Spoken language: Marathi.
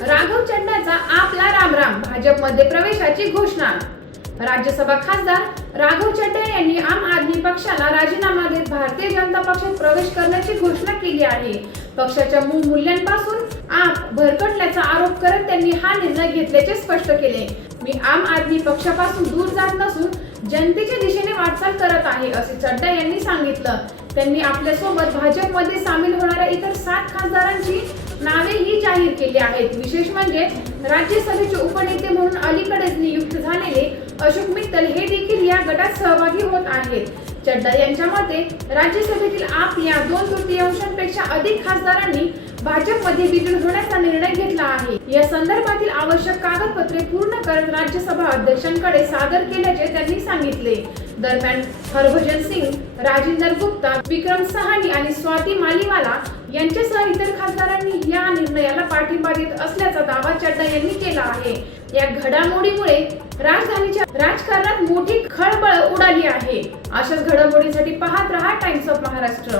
राघव चड्डाचा आपला रामराम, भाजपमध्ये प्रवेशाची घोषणा। राज्यसभा खासदार राघव चड्डा यांनी आम आदमी पक्षाला राजीनामा देत भारतीय जनता पक्षात प्रवेश करण्याची घोषणा केली आहे। पक्षाच्या मूल्यांपासून आप भरकटल्याचा आरोप करत त्यांनी हा निर्णय घेतल्याचे स्पष्ट केले। मी आम आदमी पक्षापासून दूर जात नसून जनतेच्या दिशेने वाटचाल करत आहे, असे चड्डा यांनी सांगितलं। त्यांनी आपल्या सोबत भाजपमध्ये सामील होणाऱ्या इतर 7 खासदारांची नावेही जाहीर केली आहेत। विशेष म्हणजे राज्यसभेचे उपनेते म्हणून अलीकडेच नियुक्त झालेले अशोक मित्तल हे देखील या गटात सहभागी होत आहेत। चड्डा यांच्या मते राज्यसभेतील आप या 2/3पेक्षा अधिक खासदारांनी भाजपमध्ये विलीन होण्याचा निर्णय घेतला आहे। या संदर्भातील आवश्यक कागदपत्रे पूर्ण करत राज्यसभा अध्यक्षांकडे सादर केल्याचे त्यांनी सांगितले। दरम्यान हरभजन सिंग, राजिंदर गुप्ता, विक्रम सहानी आणि स्वाती मालीवाला यांच्यासह इतर खासदारांनी या निर्णयाला पाठिंबा देत असल्याचा दावा चड्डा यांनी केला आहे। या घडामोडीमुळे राजधानीच्या राजकारणात मोठी खळबळ उडाली आहे। अशाच घडामोडींसाठी पाहत रहा टाइम्स ऑफ महाराष्ट्र।